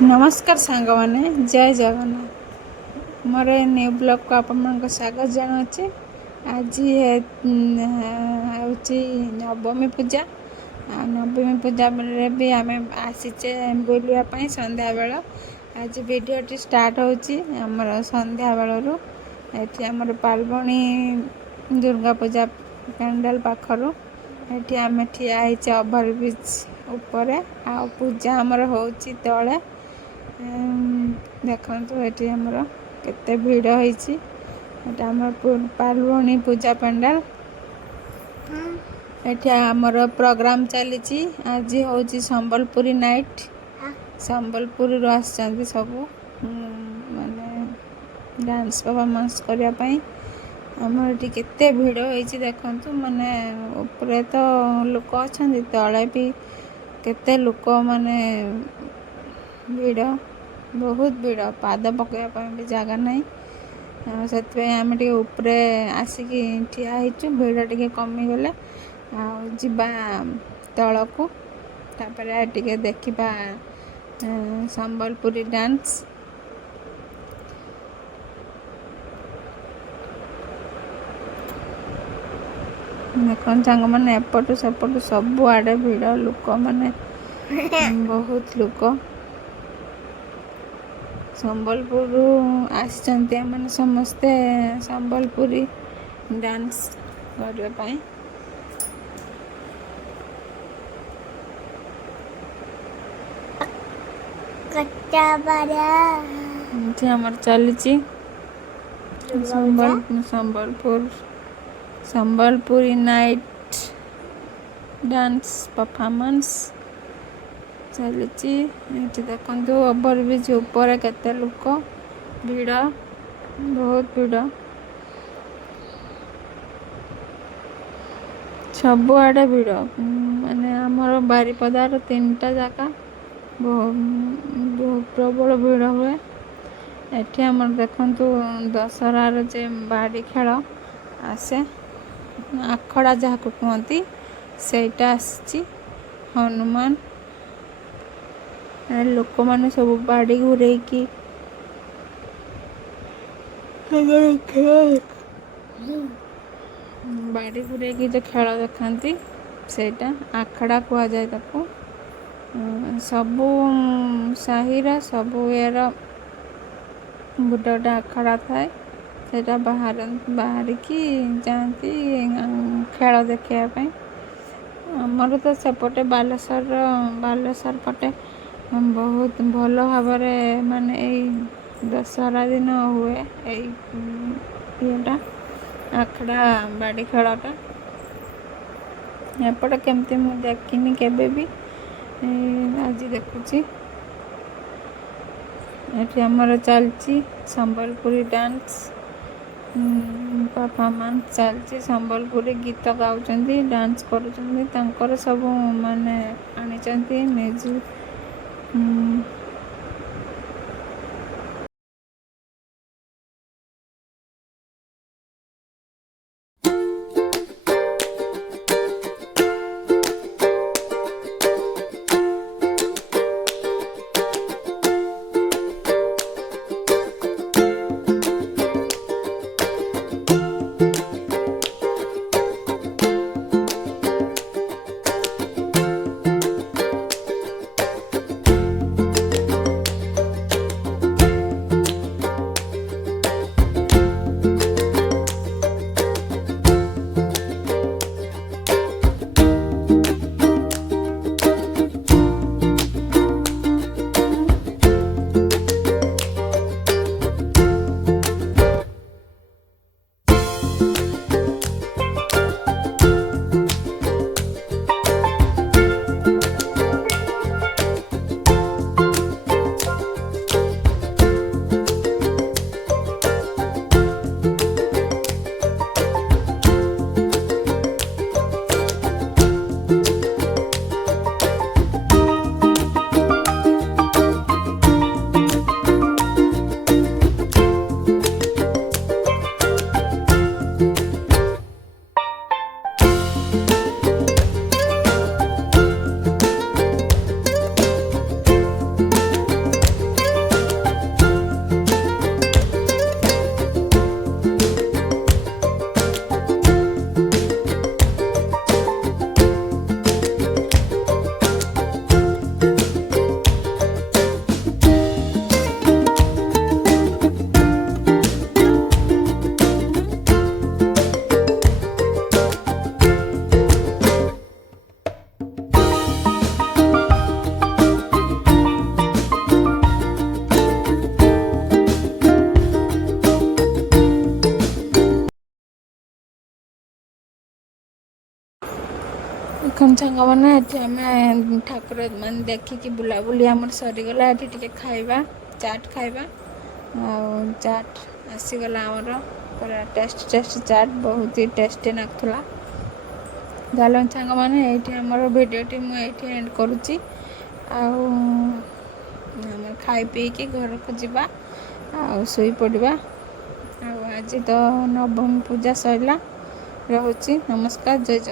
नमस्कार सांग मैंने जय जगन्नाथ मोर न्यू ब्लॉग को आप स्वागत जानाची। आज हूँ नवमी पूजा। नवमी पूजा रे भी आम आसीचे बुलापी संध्या बेल। आज भिडियोटी स्टार्ट होमर संध्या बेलू ये आमर पार्वणी दुर्गा पूजा पेंडाल पाखर ये आम ठिया ओभर ब्रिज उपर आ पूजा आमर हो तले देखो ये आमर केते भिड़ होती पार्वणी पूजा पेंडाल। ये आमर प्रोग्राम चली आज हूँ संबलपुरी नाइट। संबलपुर आसचंदी सब माने डांस परफॉर्मेंस करने आमर ये केते भिड़ होती देखु माने ऊपर तो लोक अच्छा तले भी केते लोक माने भिड़ बहुत भिड़ पाद पकड़ा भी जगह ना से आम टे आसिकी ठिया भिड़ टे कमीगले आवा तल को टे देखा संबलपुरी डांस। देख सांग मैंने एपटू सेपटू सब आड़े भिड़ लोक मैंने बहुत लोक संबलपुर आसचंती मैंने समस्ते संबलपुरी डांस करने। आमर चली Sambalpur Sambalpuri night dance performance चली। देखो ओभर ब्रिज ऊपर केते लोक भिड़ बहुत भिड़ सब आड़े भिड़ माने आमर बारिपदार 3टा जगह प्रबल भिड़ हुए। ये आमर देखु दशहरार जे बाड़ी खेल आसे आखड़ा जहाँ को कहती सेटा आसी हनुमान लोक मैंने सब बाड़ी घूरे बाड़ी घूरे जो खेल देखती सेटा आखड़ा कह जाए ताको सबू साहिर सबू यार गोटे गोटे आखड़ा थाए सेटा बाहर की जाती खेल देखापी। आमर तो सेपटे बालेश्वर पटे बहुत भल भाव माने दशहरा दिन हुए येटा आखड़ा बाड़ी खेलटा एपटे केमती मुझे देखनी केबे भी आज देखुची। ये आमर चलची संबलपुरी डांस परफॉर्मेंस चलची संबलपुरी गीत गाउचंदी डांस करुचंदी सब माने आनी म्यूजिक ଦେଖନ୍ତୁ ସାଙ୍ଗମାନେ, ଏଠି ଆମେ ଠାକୁର ମାନେ ଦେଖିକି ବୁଲାବୁଲି ଆମର ସରିଗଲା। ଏଠି ଟିକେ ଖାଇବା, ଚାଟ୍ ଖାଇବା। ଆଉ ଚାଟ୍ ଆସିଗଲା ଆମର, ପୁରା ଟେଷ୍ଟି ଚାଟ୍, ବହୁତ ହି ଟେଷ୍ଟି ଲାଗୁଥିଲା। ତାହେଲେ ସାଙ୍ଗମାନେ, ଏଇଠି ଆମର ଭିଡ଼ିଓଟି ମୁଁ ଏଇଠି ଏଣ୍ଡ କରୁଛି। ଆଉ ଆମେ ଖାଇ ପିଇକି ଘରକୁ ଯିବା ଆଉ ଶୋଇପଡ଼ିବା। ଆଉ ଆଜି ତ ନବମୀ ପୂଜା ସରିଲା। ରହୁଛି, ନମସ୍କାର, ଜୟ ଜଗନ୍ନାଥ।